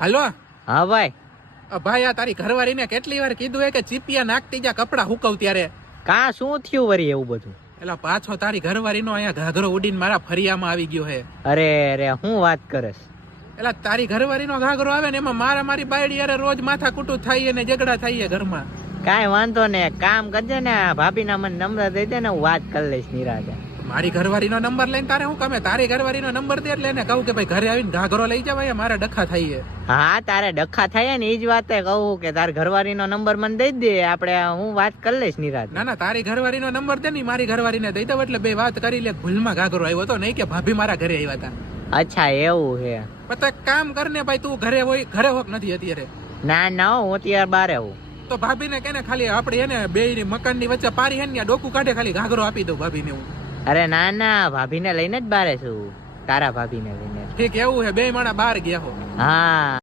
હાલો હા ભાઈ. ભાઈ આ તારી ઘરવાળીને કેટલી વાર કીધું હે કે ચીપિયા નાખતી જા કપડા હુકવ ત્યારે. કા શું થયું વરી એવું બધું? એલા પાછો તારી ઘરવાળીનો અહીંયા ઘાઘરો ઉડીને મારા ફરિયામાં આવી ગયો હે. અરે અરે હું વાત કરસ? એલા તારી ઘરવાળીનો ઘાઘરો આવે ને એમાં મારી બાયડી અરે રોજ માથા કૂટું થાય ને ઝઘડા થાય ઘરમાં. કાંઈ વાંધો ને, કામ કરજે ને, ભાભીના મને નંબર દઈ દે ને, હું વાત કરી લઈશ નિરાતે. મારી ઘરવાળીનો નંબર લઈને તારે શું કામે? તારી ઘરવાળીનો નંબર દે એટલે એને કહું કે ભાઈ ઘરે આવીને ઘાઘરો લઈ જાવ, મારા ડખા થાય. હા તારે ડખા થાય ને, એ જ વાતે કહું કે તાર ઘરવાળીનો નંબર મને દઈ દે, આપણે હું વાત કરી લઈશ નિરાતે. ના તારી ઘરવાળીનો નંબર દે ને, મારી ઘરવાળીને દઈ દઉં એટલે બે વાત કરી લે. ભૂલમાં ઘાઘરો આવ્યો તો નહીં કે ભાભી મારા ઘરે આવ્યા હતા. અચ્છા એવું છે? પતા કામ કરને ભાઈ, તું ઘરે હોક નથી અત્યારે? ના હું અત્યારે બારે હું. તો ભાભીને કેને ખાલી આપણે એને બે મકાનની વચ્ચે પારી હે ને ડોકું કાઢે, ખાલી ઘાઘરો આપી દઉં ભાભીને હું. અરે ના ભાભીને લઈને જ બારે છું, તારા ભાભીને લઈને. ઠીક એવું હે, બે માણા બહાર ગયા હો. હા.